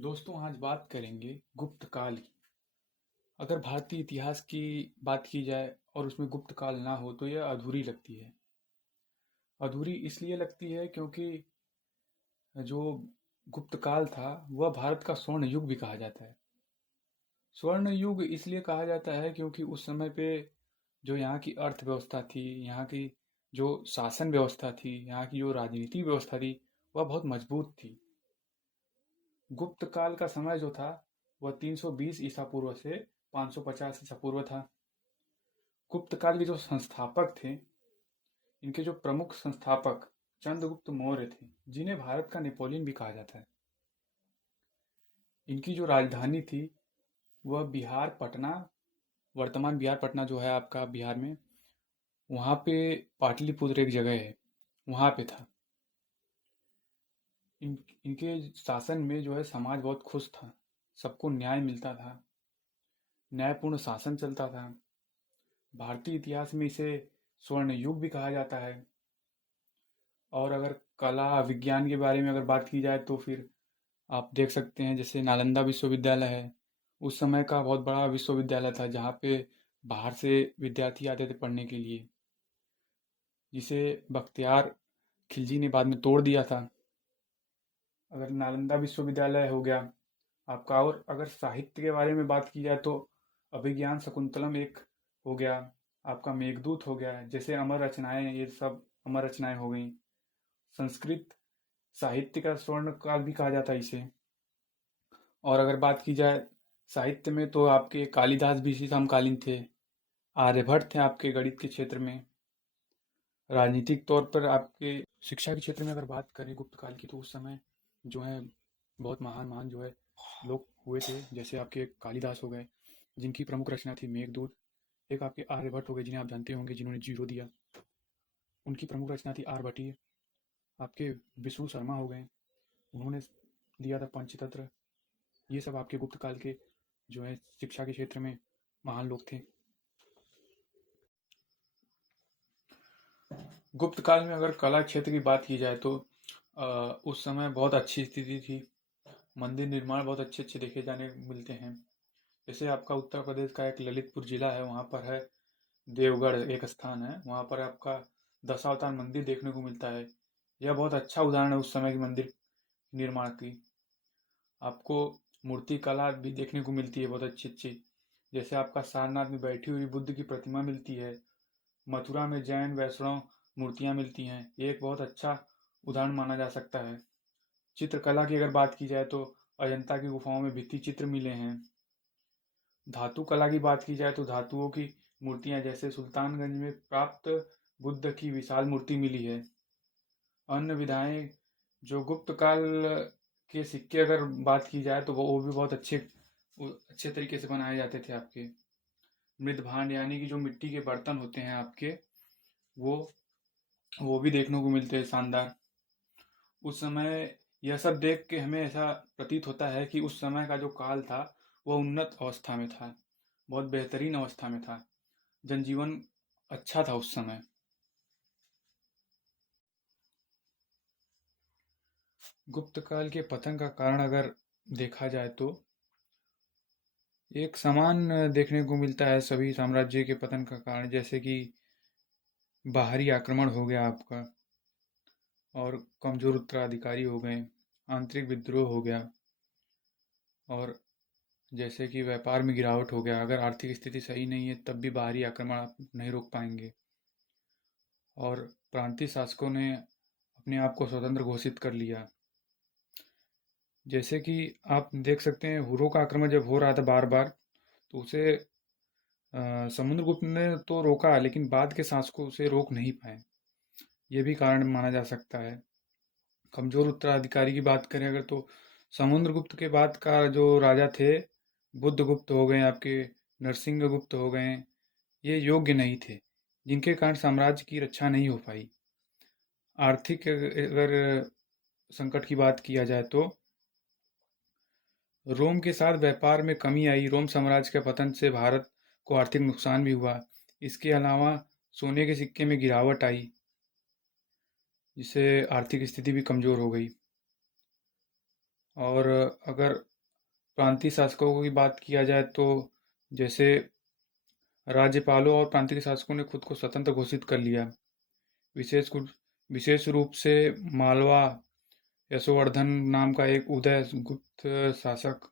दोस्तों आज बात करेंगे गुप्त काल की। अगर भारतीय इतिहास की बात की जाए और उसमें गुप्त काल ना हो तो यह अधूरी लगती है। अधूरी इसलिए लगती है क्योंकि जो गुप्त काल था वह भारत का स्वर्ण युग भी कहा जाता है। स्वर्ण युग इसलिए कहा जाता है क्योंकि उस समय पे जो यहाँ की अर्थव्यवस्था थी, यहाँ की जो शासन व्यवस्था थी, यहाँ की जो राजनीति व्यवस्था थी, वह बहुत मजबूत थी। गुप्त काल का समय जो था वह 320 ईसा पूर्व से 550 ईसा पूर्व था। गुप्त काल के जो संस्थापक थे, इनके जो प्रमुख संस्थापक चंद्रगुप्त मौर्य थे, जिन्हें भारत का नेपोलियन भी कहा जाता है। इनकी जो राजधानी थी वह बिहार पटना, वर्तमान बिहार पटना जो है आपका बिहार में, वहाँ पे पाटलिपुत्र एक जगह है, वहाँ पे था। इनके शासन में जो है समाज बहुत खुश था, सबको न्याय मिलता था, न्यायपूर्ण शासन चलता था। भारतीय इतिहास में इसे स्वर्ण युग भी कहा जाता है। और अगर कला विज्ञान के बारे में अगर बात की जाए तो फिर आप देख सकते हैं जैसे नालंदा विश्वविद्यालय है, उस समय का बहुत बड़ा विश्वविद्यालय था जहाँ पे बाहर से विद्यार्थी आते थे पढ़ने के लिए, जिसे बख्तियार खिलजी ने बाद में तोड़ दिया था। अगर नालंदा विश्वविद्यालय हो गया आपका, और अगर साहित्य के बारे में बात की जाए तो अभिज्ञान शकुंतलम एक हो गया, आपका मेघदूत हो गया, जैसे अमर रचनाएं, ये सब अमर रचनाएं हो गई। संस्कृत साहित्य का स्वर्ण काल भी कहा जाता है इसे। और अगर बात की जाए साहित्य में तो आपके कालिदास भी इसी समकालीन थे। आर्यभट्ट थे आपके गणित के क्षेत्र में। राजनीतिक तौर पर आपके शिक्षा के क्षेत्र में अगर बात करें गुप्त काल की, तो उस समय जो है बहुत महान महान जो है लोग हुए थे, जैसे आपके कालिदास हो गए जिनकी प्रमुख रचना थी मेघदूत। एक आपके आर्यभट्ट हो गए जिन्हें आप जानते होंगे, जिन्होंने जीरो दिया, उनकी प्रमुख रचना थी आर्यभट्टीय। आपके विष्णु शर्मा हो गए, उन्होंने दिया था पंचतंत्र। ये सब आपके गुप्त काल के जो है शिक्षा के क्षेत्र में महान लोग थे। गुप्त काल में अगर कला क्षेत्र की बात की जाए तो उस समय बहुत अच्छी स्थिति थी। मंदिर निर्माण बहुत अच्छे अच्छे देखे जाने को मिलते हैं। जैसे आपका उत्तर प्रदेश का एक ललितपुर जिला है, वहाँ पर है देवगढ़, एक स्थान है, वहाँ पर आपका दशावतार मंदिर देखने को मिलता है। यह बहुत अच्छा उदाहरण है उस समय की मंदिर निर्माण की। आपको मूर्ति कला भी देखने को मिलती है बहुत अच्छी अच्छी। जैसे आपका सारनाथ में बैठी हुई बुद्ध की प्रतिमा मिलती है, मथुरा में जैन वैष्णव मूर्तियां मिलती हैं, ये एक बहुत अच्छा उदाहरण माना जा सकता है। चित्रकला की अगर बात की जाए तो अजंता की गुफाओं में भित्ति चित्र मिले हैं। धातु कला की बात की जाए तो धातुओं की मूर्तियां, जैसे सुल्तानगंज में प्राप्त बुद्ध की विशाल मूर्ति मिली है। अन्य विधाएं, जो गुप्त काल के सिक्के अगर बात की जाए तो वो भी बहुत अच्छे तरीके से बनाए जाते थे आपके। मृद भांड यानी कि जो मिट्टी के बर्तन होते हैं आपके, वो वो भी देखने को मिलते हैं शानदार। उस समय यह सब देख के हमें ऐसा प्रतीत होता है कि उस समय का जो काल था वह उन्नत अवस्था में था, बहुत बेहतरीन अवस्था में था, जनजीवन अच्छा था उस समय। गुप्त काल के पतन का कारण अगर देखा जाए तो एक समान देखने को मिलता है सभी साम्राज्य के पतन का कारण, जैसे कि बाहरी आक्रमण हो गया आपका, और कमजोर उत्तराधिकारी हो गए, आंतरिक विद्रोह हो गया, और जैसे कि व्यापार में गिरावट हो गया। अगर आर्थिक स्थिति सही नहीं है तब भी बाहरी आक्रमण आप नहीं रोक पाएंगे। और प्रांतीय शासकों ने अपने आप को स्वतंत्र घोषित कर लिया। जैसे कि आप देख सकते हैं हुरों का आक्रमण जब हो रहा था बार बार, तो उसे समुद्रगुप्त ने तो रोका, लेकिन बाद के शासकों उसे रोक नहीं पाए। ये भी कारण माना जा सकता है। कमजोर उत्तराधिकारी की बात करें अगर, तो समुद्रगुप्त के बाद का जो राजा थे, बुद्धगुप्त हो गए आपके, नरसिंहगुप्त हो गए, ये योग्य नहीं थे, जिनके कारण साम्राज्य की रक्षा नहीं हो पाई। आर्थिक अगर संकट की बात किया जाए तो रोम के साथ व्यापार में कमी आई। रोम साम्राज्य के पतन से भारत को आर्थिक नुकसान भी हुआ। इसके अलावा सोने के सिक्के में गिरावट आई, जिससे आर्थिक स्थिति भी कमजोर हो गई। और अगर प्रांतीय शासकों की बात किया जाए तो जैसे राज्यपालों और प्रांतीय शासकों ने खुद को स्वतंत्र घोषित कर लिया। विशेष रूप से मालवा यशोवर्धन नाम का एक उदय गुप्त शासक